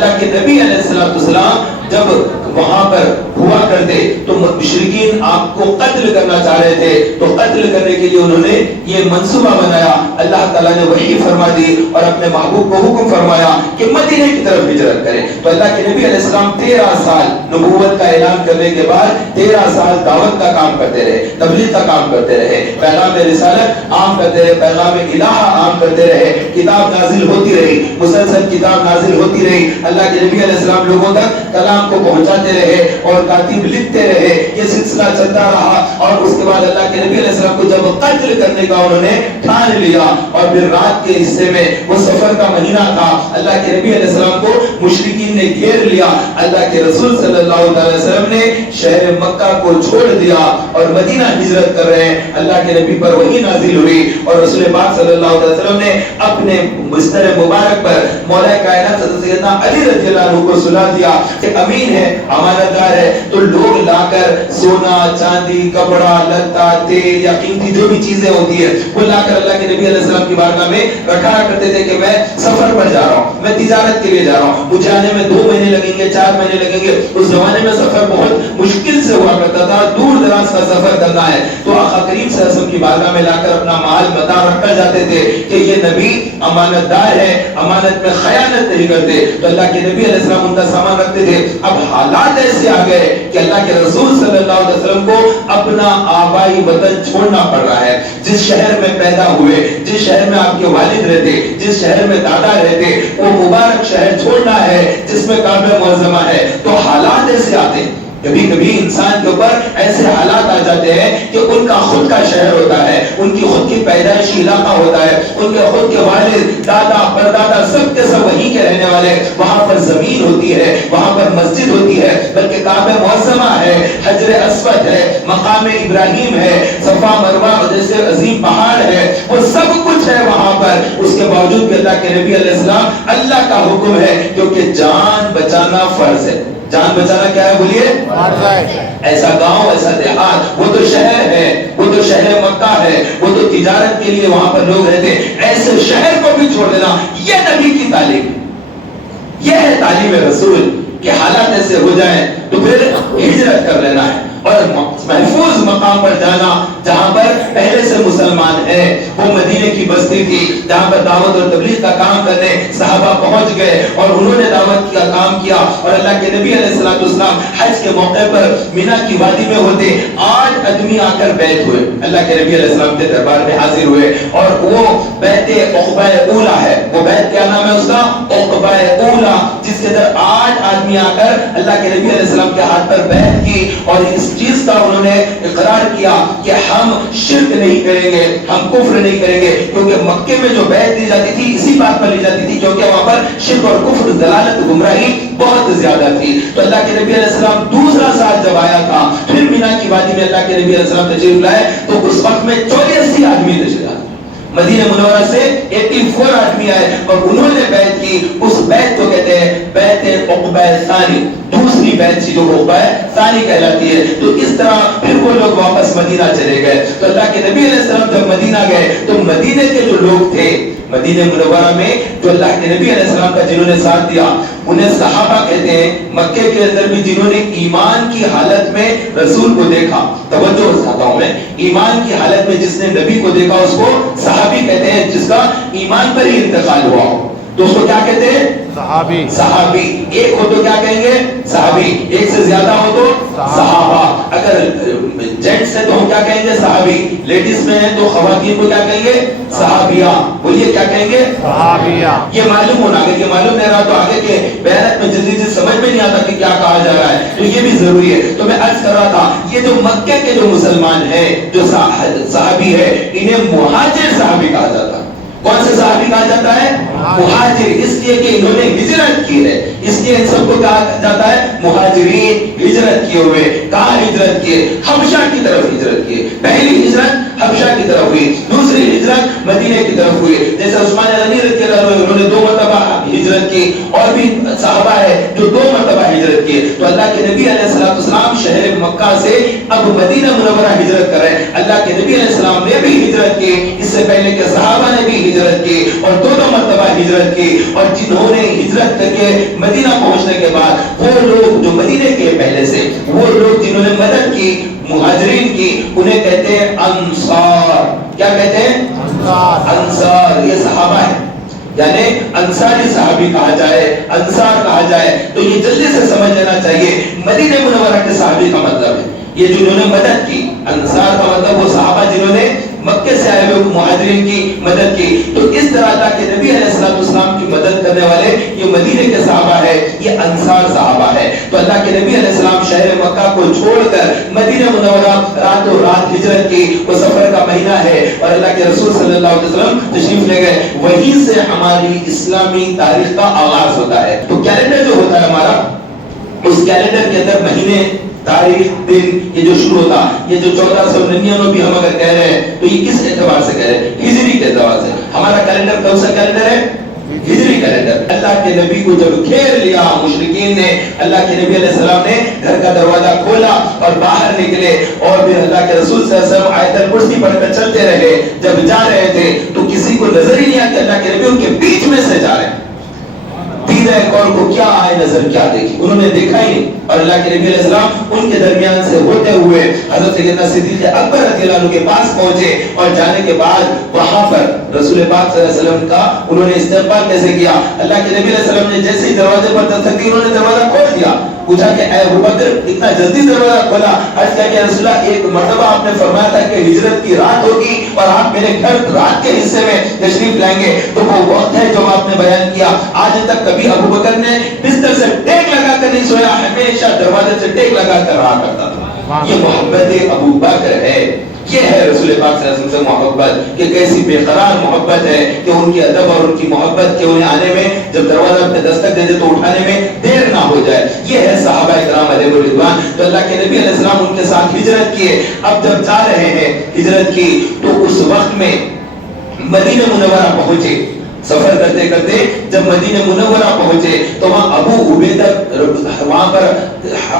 اللہ کے نبی علیہ السلام جب وہاں پر ہوا کرتے تو مشرکین آپ کو قتل کرنا چاہ رہے تھے، تو قتل کرنے کے لیے انہوں نے یہ منصوبہ بنایا. اللہ تعالیٰ نے وحی فرما دی اور اپنے محبوب کو حکم فرمایا کہ مدینے کی طرف ہجرت کریں. تو اللہ کے نبی علیہ السلام 13 سال نبوت کا اعلان کرنے کے بعد 13 سال دعوت کا کام کرتے رہے، تبلیغ کا کام کرتے رہے، پیغام رسالت عام کرتے رہے، پیغام الہ عام کرتے رہے. کتاب نازل ہوتی رہی، مسلسل کتاب نازل ہوتی رہی. اللہ کے نبی علیہ السلام لوگوں تک کلام کو پہنچاتے رہے اور کاتب لکھتے رہے. یہ سلسلہ چلتا رہا اور اس کے بعد اللہ کے نبی علیہ السلام کو جب قتل کرنے کا انہوں نے ٹھان لیا اور پھر رات کے حصے میں وہ سفر کا مہینہ تھا، اللہ کے نبی علیہ السلام کو مشرکین نے گھیر لیا. اللہ کے رسول صلی اللہ علیہ وسلم نے شہر مکہ کو چھوڑ دیا اور مدینہ ہجرت کر رہے ہیں. اللہ کے نبی پر وحی نازل ہوئی اور رسول پاک صلی اللہ علیہ وسلم نے اپنے بستر مبارک پر مولا کائنات حضرت سیدنا علی رضی اللہ عنہ کو سلا دیا کہ امین ہے، امانت دار ہے. تو لوگ لا کر سونا، چاندی، کپڑا، لتا، تیل یا قیمتی جو بھی چیزیں ہوتی ہیں وہ لا کر اللہ کے نبی علیہ السلام کی بارگاہ میں رکھا کرتے تھے کہ میں سفر پر جا رہا ہوں، میں تجارت کے لیے جا رہا ہوں، مجھے آنے میں 2 مہینے لگیں گے، 4 مہینے لگیں گے. اس زمانے میں سفر بہت مشکل سے ہوا کرتا تھا، دور دراز کا سفر کرنا ہے تو آقا کریم صلی اللہ علیہ وسلم کی بارگاہ میں لا کر اپنا مال متا رکھ کر جاتے تھے کہ یہ نبی امانت دار ہے، امانت میں خیانت نہیں کرتے. تو اللہ کے نبی علیہ السلام ان کا سامان رکھتے تھے. اب حالات ایسے آ گئے کہ اللہ کے رسول صلی اللہ علیہ وسلم کو اپنا آبائی وطن چھوڑنا پڑ رہا ہے. جس شہر میں پیدا ہوئے، جس شہر میں آپ کے والد رہتے، جس شہر میں دادا رہتے، وہ مبارک شہر چھوڑنا ہے جس میں کعبہ معظمہ ہے. تو حالات ایسے آتے ہیں، کبھی کبھی انسان کے اوپر ایسے حالات آ جاتے ہیں کہ ان کا خود کا شہر ہوتا ہے، ان کی خود کی پیدائشی علاقہ ہوتا ہے، ان کے خود کے والد، دادا، پردادا سب کے سب وہیں کے رہنے والے. وہاں پر زمین ہوتی ہے، وہاں پر مسجد ہوتی ہے، بلکہ کعبہ معظمہ ہے، حجر اسود ہے، مقام ابراہیم ہے، صفا مروہ جیسے عظیم پہاڑ ہے، وہ سب کچھ ہے وہاں پر. اس کے باوجود بھی اللہ کے نبی علیہ السلام اللہ کا حکم ہے کیونکہ جان بچانا فرض ہے. جان بچانا کیا ہے بولیے؟ ایسا گاؤں، ایسا دیہات، وہ تو شہر ہے، وہ تو شہر مکہ ہے، وہ تو تجارت کے لیے وہاں پر لوگ رہتے ہیں. ایسے شہر کو بھی چھوڑ دینا یہ نبی کی تعلیم، یہ ہے تعلیم رسول کہ حالات ایسے ہو جائیں تو پھر ہجرت کر لینا ہے اور محفوظ مقام پر جانا جہاں پر پہلے سے مسلمان ہیں. وہ مدینے کی بستی تھی جہاں پر دعوت اور تبلیغ کا کام کرنے صحابہ پہنچ گئے اور انہوں نے دعوت کا کام کیا. اور اللہ کے نبی علیہ السلام حج کے موقع پر مینا کی وادی میں ہوتے 8 آدمی آ کر بیعت ہوئے، اللہ کے نبی علیہ السلام کے دربار میں حاضر ہوئے اور وہ بیعت عقبہ اولا ہے. وہ بیعت کیا نام ہے اس کا؟ عقبہ اولا، جس کے اندر 8 آدمی آ کر اللہ کے نبی علیہ السلام کے ہاتھ پر بیعت کی اور اس چیز کا انہوں نے اقرار کیا کہ ہم شرک نہیں کریں گے، ہم کفر نہیں کریں گے. کیونکہ مکے میں جو بیعت دی جاتی تھی اسی بات پر لی جاتی تھی کیونکہ وہاں پر شرک اور کفر، ضلالت، گمراہی بہت زیادہ تھی. تو اللہ کے نبی علیہ السلام دوسرا سال جب آیا تھا پھر مینا کی وادی میں اللہ کے نبی علیہ السلام تشریف لائے تو اس وقت میں 84 آدمی تشریف لائے. مدینہ منورہ سے 84 آدمی آئے اور انہوں نے بیعت کی. اس بیعت کو کہتے ہیں بیعت عقبہ ثانی، دوسری بیعت سی جو عقبہ ثانی کہلاتی ہے. تو اس طرح پھر وہ لوگ واپس مدینہ چلے گئے. تو اللہ کے نبی علیہ السلام جب مدینہ گئے تو مدینے کے جو لوگ تھے مدینہ منورہ میں جو اللہ کے نبی علیہ السلام کا جنہوں نے ساتھ دیا انہیں صحابہ کہتے ہیں. مکے کے اندر بھی جنہوں نے ایمان کی حالت میں رسول کو دیکھا، توجہ چاہتا ہوں میں، ایمان کی حالت میں جس نے نبی کو دیکھا اس کو صحابی کہتے ہیں، جس کا ایمان پر ہی انتقال ہوا ہو تو اس کو کیا کہتے ہیں؟ صحابی. صحابی ایک ہو تو کیا کہیں گے؟ صحابی. ایک سے زیادہ ہو تو صحابہ. اگر جینٹس ہے تو ہم کیا کہیں گے؟ صحابی. لیڈیز میں ہے تو خواتین کو کیا کہیں گے؟ صحابیہ. بولیے کیا کہیں گے؟ صحابیہ. یہ معلوم ہونا، اگر یہ معلوم نہیں رہا تو آگے کے بیانات میں جلدی سے سمجھ میں نہیں آتا کہ کیا کہا جا رہا ہے، تو یہ بھی ضروری ہے. تو میں عرض کر رہا تھا یہ جو مکے کے جو مسلمان ہیں جو صحابی ہے انہیں مہاجر صحابی کہا جاتا ہے. کون سے صحابی کہا جاتا ہے؟ مہاجر. اس لیے کہ انہوں نے ہجرت کی ہے، اس لیے ان سب کو کہا جاتا ہے مہاجرین. ہجرت کیے ہوئے. کہاں ہجرت کیے؟ حبشہ کی طرف ہجرت کیے. پہلی ہجرت حبشہ کی طرف ہوئی، دوسری ہجرت مدینے کی طرف ہوئی. جیسے عثمان غنی رضی اللہ عنہ انہوں نے 2 مرتبہ ہجرت کی اور بھی صحابہ ہے جو 2 مرتبہ ہجرت کیے. تو اللہ کے نبی علیہ السلام شہر مکہ سے اب مدینہ منورہ ہجرت کر رہے ہیں. اللہ کے نبی علیہ السلام نے بھی ہجرت کی, اس سے پہلے کے صحابہ نے بھی ہجرت کی, اور دونوں مرتبہ ہجرت کی. اور جنہوں نے ہجرت کر کے مدینہ پہنچنے کے بعد وہ لوگ جو مدینے کے پہلے سے, وہ لوگ جنہوں نے مدد کی مہاجرین کی, انہیں کہتے ہیں انصار. کیا کہتے ہیں؟ انصار. یہ صحابہ ہے, یعنی انصاری صحابی کہا جائے, انصار کہا جائے تو یہ جلدی سے سمجھ لینا چاہیے مدینہ منورہ کے صحابی کا مطلب ہے یہ جنہوں نے مدد کی. انصار کا مطلب وہ صحابہ جنہوں نے مکے سے آئے ہوئے مہاجرین کی مدد کی. تو اس طرح اللہ کے نبی علیہ السلام کی مدد کرنے والے یہ مدینے کے صحابہ ہے, یہ انصار صحابہ ہے. تو اللہ کے نبی علیہ السلام شہر مکہ کو چھوڑ کر مدینہ منورہ راتوں رات ہجرت کی. وہ سفر کا مہینہ ہے اور اللہ کے رسول صلی اللہ علیہ وسلم تشریف لے گئے. وہیں سے ہماری اسلامی تاریخ کا آغاز ہوتا ہے. تو کیلنڈر جو ہوتا ہے ہمارا, اس کیلنڈر کے اندر مہینے, تاریخ, دن, یہ جو شروع ہوتا, یہ جو 1499 بھی ہم اگر کہہ رہے ہیں تو یہ کس اعتبار سے کہہ رہے ہیں؟ ہجری کے اعتبار سے. ہمارا کیلنڈر کون سا کیلنڈر ہے؟ ہجری کیلنڈر. اللہ کے نبی کو جب گھیر لیا مشرکین نے, اللہ کے نبی علیہ السلام نے گھر کا دروازہ کھولا اور باہر نکلے, اور پھر اللہ کے رسول صلی اللہ علیہ وسلم آیت الکرسی پڑھ کر چلتے رہے. جب جا رہے تھے تو کسی کو نظر ہی نہیں آیا کہ اللہ کے نبی ان کے بیچ میں سے جا رہے ہیں. کون کو کیا آئے نظر, کیا دیکھی, انہوں نے دیکھا ہی نہیں. اور اللہ کے نبی علیہ السلام ان کے درمیان سے ہوتے ہوئے حضرت سیدنا صدیق اکبر رضی اللہ عنہ کے پاس پہنچے, اور جانے کے بعد وہاں پر رسول پاک صلی اللہ علیہ وسلم کا انہوں نے استقبال کیسے کیا. اللہ کے نبی علیہ السلام نے جیسے ہی دروازے پر دستک دی, انہوں نے دروازہ کھول دیا. پوچھا کہ اے ابو بکر اتنا جلدی دروازہ کھولا؟ عرض کیا کہ رسول اللہ ایک مرتبہ آپ نے فرمایا تھا کہ ہجرت کی رات ہوگی اور آپ میرے گھر رات کے حصے میں تشریف لائیں گے, تو وہ وقت ہے جو آپ نے بیان کیا. آج تک کبھی ابو بکر نے بستر سے ٹیک لگا کر نہیں سویا, ہمیشہ دروازے سے ٹیک لگا کر رہا کرتا تھا. یہ محبت ابو بکر ہے, یہ ہے رسول پاک صلی اللہ علیہ وسلم سے محبت, کہ کیسی بے قرار محبت ہے کہ ان کی ادب اور ان کی محبت کہ انہیں آنے میں, جب دروازہ اپنے دستک دے دے تو اٹھانے میں دیر نہ ہو جائے. یہ ہے صحابہ کرام علیہ الرضوان. تو اللہ کے نبی علیہ السلام ان کے ساتھ ہجرت کیے. اب جب جا رہے ہیں ہجرت کی تو اس وقت میں مدینہ منورہ پہنچے. سفر کرتے کرتے جب مدینہ منورہ پہنچے تو وہاں ابو عبیدہ, وہاں پر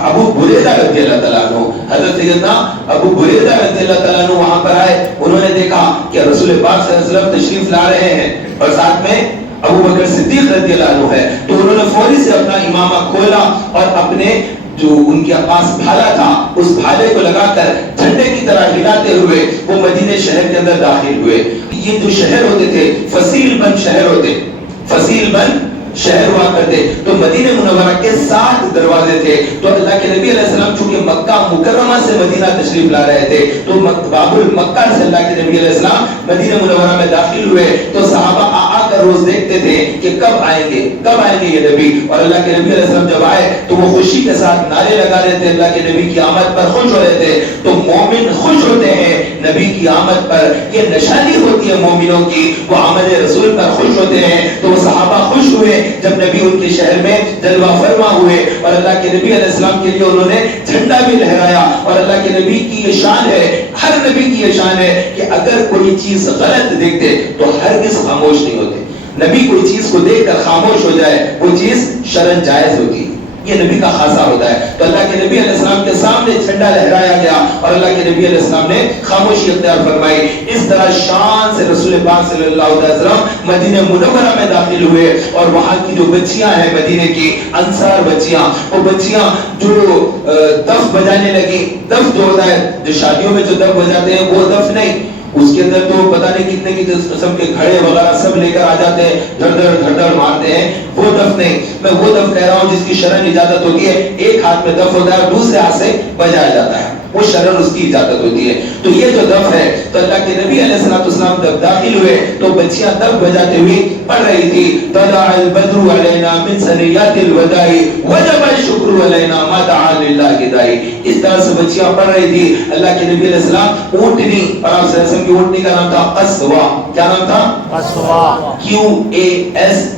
ابو بریدہ رضی اللہ تعالیٰ عنہ, حضرت سیدنا ابو بریدہ رضی اللہ تعالیٰ عنہ وہاں پر آئے. انہوں نے دیکھا کہ رسول پاک صلی اللہ علیہ وسلم تشریف لا رہے ہیں اور ساتھ میں ابو بکر صدیق رضی اللہ عنہ ہے. تو انہوں نے فوری سے اپنا امامہ کھولا اور اپنے جو ان کے پاس بھالا تھا اس بھالے کو لگا کر جھنڈے کی طرح ہلاتے ہوئے وہ مدینے شہر کے اندر داخل ہوئے. یہ جو شہر ہوتے تھے فصیل بند شہر ہوتے, فصیل بند شہر ہوا کرتے. تو مدینہ منورہ کے 7 دروازے تھے. تو اللہ کے نبی علیہ السلام چونکہ مکہ مکرمہ سے مدینہ تشریف لا رہے تھے تو باب المکہ سے اللہ کے نبی علیہ السلام مدینہ منورہ میں داخل ہوئے. تو صحابہ آ کر روز دیکھتے تھے کہ کب آئیں گے, کب آئیں گے یہ نبی. اور اللہ کے نبی علیہ السلام جب آئے تو وہ خوشی کے ساتھ نعرے لگا رہے تھے, اللہ کے نبی کی آمد پر خوش ہو رہے تھے. تو مومن خوش ہوتے ہیں نبی کی آمد پر, یہ نشانی ہوتی ہے مومنوں کی, وہ آمد رسول پر خوش ہوتے ہیں. تو وہ صحابہ خوش ہوئے جب نبی ان کے شہر میں جلوہ فرما ہوئے, اور اللہ کے نبی علیہ السلام کے لیے انہوں نے جھنڈا بھی لہرایا. اور اللہ کے نبی کی یہ شان ہے, ہر نبی کی یہ شان ہے کہ اگر کوئی چیز غلط دیکھتے تو ہرگز خاموش نہیں ہوتے. نبی کوئی چیز کو دیکھ کر خاموش ہو جائے وہ چیز شرعاً جائز ہوتی, یہ نبی کا خاصہ ہوتا ہے. تو اللہ کے نبی علیہ السلام کے سامنے جھنڈا لہرایا گیا اور اللہ کے نبی علیہ السلام نے خاموشی اختیار فرمائی. اس طرح شان سے رسول پاک صلی اللہ علیہ وسلم مدینہ منورہ میں داخل ہوئے. اور وہاں کی جو بچیاں ہیں مدینے کی انصار بچیاں, وہ بچیاں جو دف بجانے لگی. دف جو ہوتا ہے جو شادیوں میں جو دف بجاتے ہیں وہ دف نہیں, اس کے اندر تو پتہ نہیں کتنے کی قسم کے گھڑے وغیرہ سب لے کر آ جاتے ہیں, دھڑ دھڑ مارتے ہیں. وہ دف نہیں, میں وہ دف کہہ رہا ہوں جس کی شرعاً اجازت ہوتی ہے. ایک ہاتھ میں دف ہوتا ہے اور دوسرے ہاتھ سے بجایا جاتا ہے, وہ شرعاً اس کی اجازت ہوتی ہے. تو یہ جو دف ہے, تو اللہ کے نبی علیہ السلام جب داخل ہوئے تو بچیاں دف بجاتے ہوئے پڑھ رہی تھی طلع البدر علینا من ثنیات الوداع وجب الشکر علینا ما دعا للہ داعی. اس طرح سے بچیاں پڑھ رہی تھی. اللہ کے نبی علیہ السلام اونٹنی, اور آپ صلی اللہ علیہ وسلم کی اونٹنی کا نام تھا قصوا. کیا نام تھا؟ قصوا, QASVA,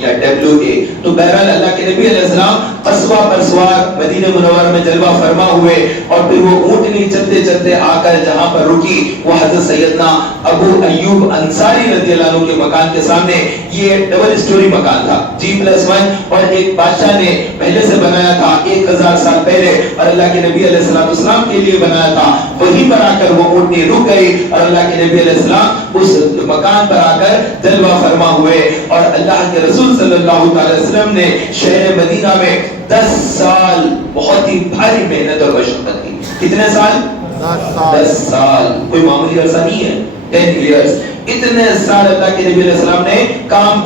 یا WA. تو بہرحال اللہ کے نبی علیہ السلام قصبہ پر سوار مدینہ منورہ میں جلوہ فرما ہوئے اور پھر وہ اونٹنی چلتے چلتے آ کر جہاں پر رکی وہ حضرت سیدنا ابو ایوب انصاری رضی اللہ عنہ کے مکان کے سامنے. یہ ڈبل سٹوری مکان تھا G+1 اور ایک بادشاہ نے پہلے سے بنایا تھا 1000 سال پہلے اور اللہ کے نبی علیہ السلام کے لیے بنایا تھا. وہیں پر آ کر وہ اونٹنی رک گئی اور اللہ کے نبی علیہ السلام اس مکان پر آ کر جلوہ فرما ہوئے اور اللہ کے رسول صلی اللہ علیہ وسلم نے شہر مدینہ میں 10 سال بہت ہی بھاری محنت اور مشقت کی. کتنے سال؟ 10 سال. کوئی معمولی عرصہ نہیں ہے. 10 years. اتنے سال اللہ کے نبی علیہ السلام نے کام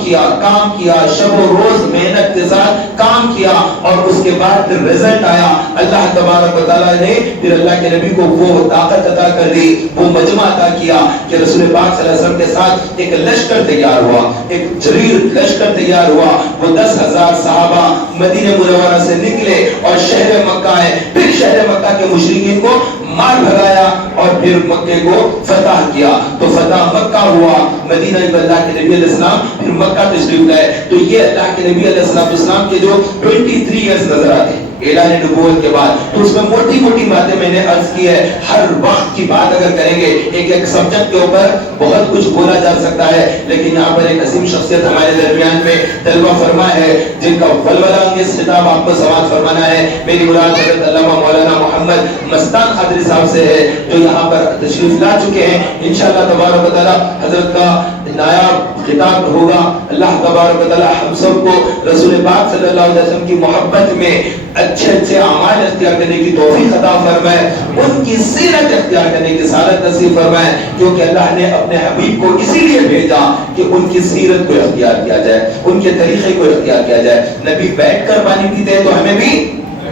کیا شب و روز محنت کے ساتھ کام کیا اور اس کے بعد پھر رزلٹ آیا. اللہ تبارک و تعالیٰ نے پھر اللہ کے نبی کو وہ طاقت عطا کر دی, وہ مجمع عطا کیا کہ رسول پاک صلی اللہ علیہ وسلم کے ساتھ ایک لشکر تیار ہوا, ایک جریر لشکر تیار ہوا. وہ 10,000 صحابہ مدینہ منورہ سے نکلے اور شہر مکہ آئے. پھر شہر مکہ کے مشرکین کو مار بھگایا اور پھر مکے کو فتح کیا. تو فتح مکہ ہوا. مدینہ اللہ کے نبی علیہ السلام پھر مکہ تشریف لائے. تو یہ اللہ کے نبی علیہ السلام کے جو 23 ایئرز نظر آتے ہیں اعلان نبوت کے بعد. تو اس میں موٹی موٹی باتیں میں نے عرض کی ہے. ہر وقت کی بات اگر کریں گے ایک سبجیکٹ کے اوپر بہت کچھ بولا جا سکتا ہے, لیکن یہاں پر ایک عظیم شخصیت ہمارے درمیان میں جلوہ فرما ہے جن کا ولولہ انگیز خطاب آپ کو سماعت فرمانا ہے. میری مراد حضرت علامہ مولانا محمد مستان قادری صاحب سے ہے جو یہاں پر تشریف لا چکے ہیں. انشاءاللہ تبارک و تعالی حضرت کا نایاب خطاب ہوگا. اللہ تبارک و تعالی ہم سب کو رسول پاک صلی اللہ علیہ وسلم کی محبت میں اچھے اعمال اختیار کرنے کی توفیق عطا فرمائے, ان کی سیرت اختیار کرنے کی سعادت نصیب فرمائے, کیونکہ اللہ نے اپنے حبیب کو اسی لیے بھیجا کہ ان کی سیرت کو اختیار کیا جائے, ان کے طریقے کو اختیار کیا جائے. نبی بیٹھ کر پانی پیتے ہیں تو ہمیں بھی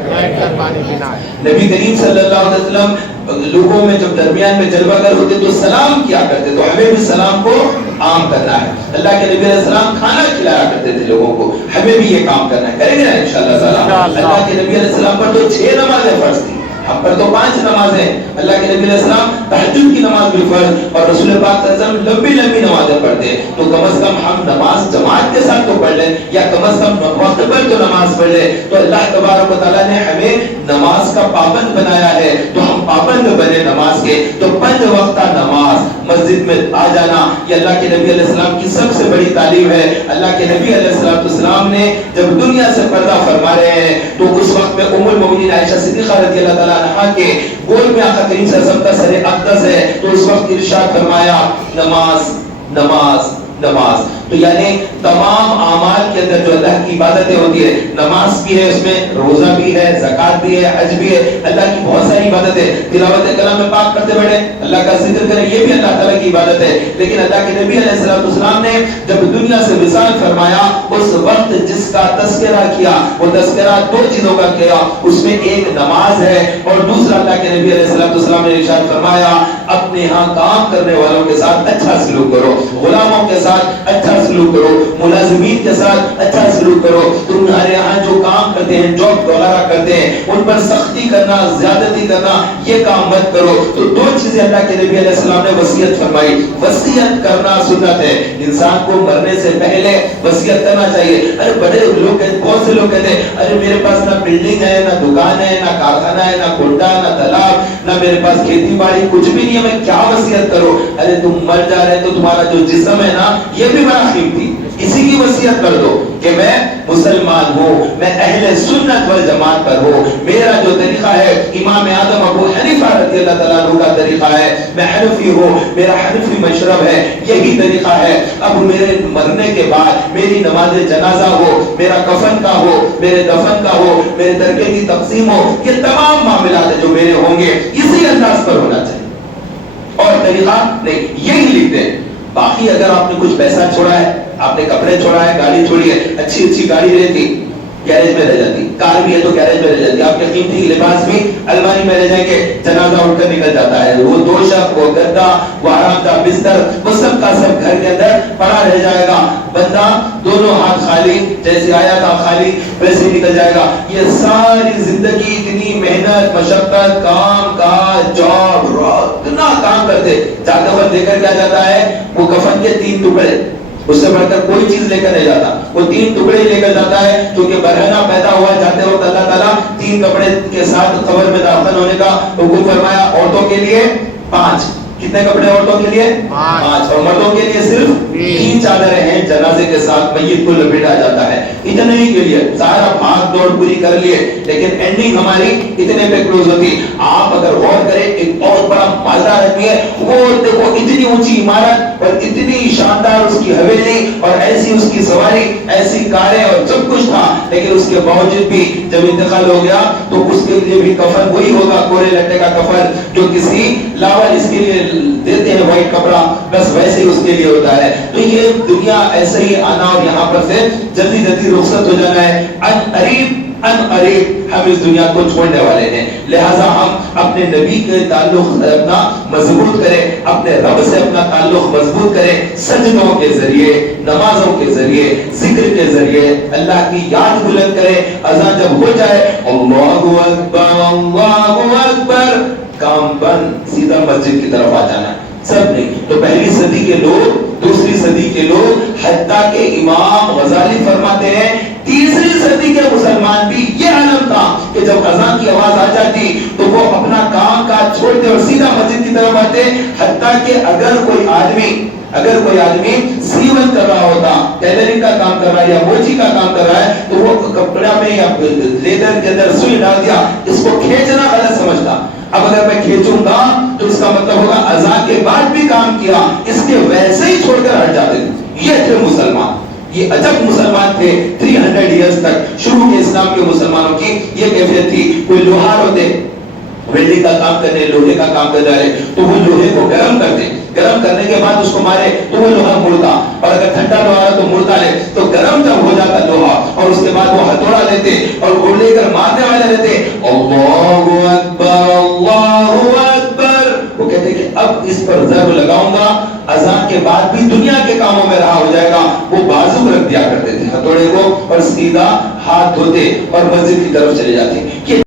بیٹھ کر پانی پینا ہے. نبی کریم صلی اللہ علیہ وسلم لوگوں میں جب درمیان میں جلوہ گر ہوتے تو سلام کیا کرتے, تو ہمیں بھی سلام کو عام کرنا ہے. اللہ کے نبی علیہ السلام کھانا کھلایا کرتے تھے لوگوں کو, ہمیں بھی یہ کام کرنا ہے. کریں گے نا انشاءاللہ تعالی. اللہ کے نبی علیہ السلام پر تو 6 نمازیں فرض تھی, ہم پر تو 5 نمازیں. اللہ کے نبی علیہ السلام تہجد کی نماز بھی فرض اور رسول پاک صلی اللہ علیہ وسلم لمبی نمازیں پڑھتے. تو کم از کم ہم نماز جماعت کے ساتھ تو پڑھ لیں, یا کم از کم وقت پر تو نماز پڑھ لیں. تو اللہ تبارک و تعالیٰ نے ہمیں نماز کا پابند بنایا ہے, تو ہم پابند بنے نماز کے. تو 5 وقتہ نماز مسجد میں آ جانا یہ اللہ کے نبی علیہ السلام کی سب سے بڑی تعلیم ہے. اللہ کے نبی علیہ السلام نے جب دنیا سے پردہ فرما رہے ہیں تو اس وقت میں ام المؤمنین عائشہ صدیقہ رضی اللہ تعالیٰ عنہا کے گول میں آقا کریم صلی اللہ علیہ وسلم کا سر اقدس ہے. تو اس وقت ارشاد فرمایا نماز نماز نماز. تو یعنی تمام اعمال کے اندر جو اللہ کی عبادتیں ہوتی ہے, نماز بھی ہے, اس میں روزہ بھی ہے, زکات بھی ہے, حج بھی ہے, اللہ کی بہت ساری عبادتیں. تلاوت کلام پاک کرتے بیٹھے, اللہ کا ذکر کریں, یہ بھی اللہ تعالیٰ کی عبادت ہے. لیکن اللہ کے نبی علیہ السلام نے جب دنیا سے وصال فرمایا اس وقت جس کا تذکرہ کیا وہ تذکرہ 2 چیزوں کا کیا. اس میں ایک نماز ہے اور دوسرا اللہ کے نبی علیہ السلام نے ارشاد فرمایا اپنے ہاں کام کرنے والوں کے ساتھ اچھا سلوک کرو, غلاموں کے ساتھ اچھا سلوک کرو, ملازمین کے ساتھ اچھا سلوک کرو. تمہارے یہاں جو کام کرتے ہیں, جاب وغیرہ کرتے ہیں, ان پر سختی کرنا, زیادتی کرنا, یہ کام مت کرو. تو 2 چیزیں اللہ کے نبی علیہ السلام نے وصیت فرمائی. وصیت کرنا سنت ہے, انسان کو مرنے سے پہلے وصیت کرنا چاہیے. ارے بڑے لوگ کہتے, بہت سے لوگ کہتے ہیں ارے میرے پاس نہ بلڈنگ ہے, نہ دکان ہے, نہ کارخانہ ہے, نہ کنڈا, نہ تالاب, نہ میرے پاس کھیتی باڑی, کچھ بھی نہیں ہے, میں کیا وصیت کروں. ارے تم مر جا رہے تو تمہارا جو جسم ہے نا یہ بھی بڑا قیمتی, اسی کی وصیت کر دو کہ میں مسلمان ہوں, میں اہل سنت والجماعت پر ہوں. میرا جو طریقہ ہے امام اعظم ابو حنیفہ رضی اللہ تعالیٰ عنہ کا طریقہ ہے, میں حنفی ہوں, میرا حنفی مشرب ہے, یہی طریقہ ہے. اب میرے مرنے کے بعد میری نماز جنازہ ہو, میرا کفن کا ہو, میرے دفن کا ہو, میرے ترکے کی تقسیم ہو, یہ تمام معاملات جو میرے ہوں گے اسی انداز پر ہونا چاہیے, اور طریقہ نہیں. یہی لکھتے ہیں. باقی اگر آپ نے کچھ پیسہ چھوڑا ہے, آپ نے کپڑے چھوڑا ہے, گاڑی چھوڑی ہے, اچھی گاڑی رہتی گیرج میں رہ جاتی, کار بھی ہے تو گیرج میں رہ جاتی, آپ کے قیمتی لباس بھی الماری میں رہ جائیں گے, جنازہ اٹھ کر نکل جاتا ہے, وہ دوشک, وہ گدا, وہ آرام دہ بستر, وہ سب کا سب گھر کے اندر پڑا رہ جائے گا. بندہ دونوں ہاتھ خالی, جیسے آیا تھا خالی ویسے نکل جائے گا. یہ ساری زندگی اتنی محنت, مشقت, کام کاج, جاب, اتنا کام کرتے, جا کفن دے کر کیا جاتا ہے, وہ کفن کے 3 ٹکڑے, اس سے بڑھ کر کوئی چیز لے کر نہیں جاتا. وہ 3 ٹکڑے لے کر جاتا ہے کیونکہ برہنہ پیدا ہوا. جاتے وقت اللہ تعالیٰ 3 کپڑے کے ساتھ قبر میں داخل ہونے کا حکم فرمایا. عورتوں کے لیے 5. کتنے کپڑے عورتوں کے لیے؟ 5. اور مردوں کے لیے صرف 3 چادریں ہیں. جنازے کے ساتھ میت کو لپیٹا جاتا ہے. اتنے ہی کے لیے سارا بھاگ دوڑ پوری کر لیے لیکن اینڈنگ ہماری اتنے پہ کلوز ہوتی. آپ اگر غور کریں ایک بہت بڑا مالدار آدمی ہے, وہ دیکھو اتنی اونچی عمارت اور اتنی شاندار اس کی حویلی اور ایسی اس کی سواری, ایسی کاریں اور سب کچھ تھا, لیکن اس کے باوجود بھی جب انتقال ہو گیا تو اس کے لیے بھی کفن وہی ہوگا, کورے لٹے کا کفن جو کسی لاول اس کے لیے دیتے ہیں وائٹ کپڑا, بس ویسے ہی اس کے لیے ہوتا ہے. تو یہ دنیا ایسے ہی آنا اور یہاں پر سے جلدی جلدی رخصت ہو جانا ہے. ان قریب ہم اس دنیا کو چھوڑنے والے ہیں. لہٰذا ہم اپنے نبی کے تعلق اپنا مضبوط کریں, اپنے رب سے اپنا تعلق مضبوط کریں, سجدوں کے ذریعے, نمازوں کے ذریعے, ذکر کے ذریعے اللہ کی یاد بلند کریں. اذان جب ہو جائے اللہ اکبر, کام بند, سیدھا مسجد کی طرف آ جانا. سب نہیں تو پہلی صدی کے لوگ, دوسری صدی کے لوگ, حتیٰ کہ امام غزالی فرماتے ہیں تیسری صدی کے مسلمان بھی یہ علم تھا کہ جب اذان کی آواز آ جاتی تو وہ اپنا کام کاج چھوڑتے اور سیدھا مسجد کی طرف آتے. حتیٰ کہ اگر کوئی آدمی سیون کر رہا ہوتا, ٹیلرنگ کا کام کر رہا ہے یا موچی کا کام کر رہا ہے, تو وہ کپڑا میں یا لیدر کے اندر سوئی ڈال دیا, اس کو کھینچنا غلط سمجھتا. اب اگر میں کھینچوں گا تو اس کا مطلب ہوگا اذان کے بعد بھی کام کیا, اس کے ویسے ہی چھوڑ کر ہٹ جاتے. یہ تھے مسلمان, یہ عجب مسلمان تھے. 300 ایئرز تک شروع کے اسلام کے مسلمانوں کی یہ کیفیت تھی. کوئی لوہار ہوتے, ویلڈنگ کا کام کرنے, لوہے کا کام کر رہے, تو وہ لوہے کو گرم کرتے, گرم کرنے کے بعد اس کو مارے تو وہ لوہا مڑتا, اور اگر ٹھنڈا لوہا تو مڑتا لے. تو گرم جب ہو جاتا لوہا اور اس کے بعد وہ ہتھوڑا لیتے اور وہ لے کر مارنے والے رہتے, اللہ اکبر اللہ اکبر. وہ کہتے کہ اب اس پر ضرب لگاؤں گا, اذان کے بعد بھی دنیا کے کاموں میں رہا ہو جائے گا. وہ بازو رکھ دیا کرتے تھے ہتھوڑے کو اور سیدھا ہاتھ دھوتے اور مسجد کی طرف چلے جاتے.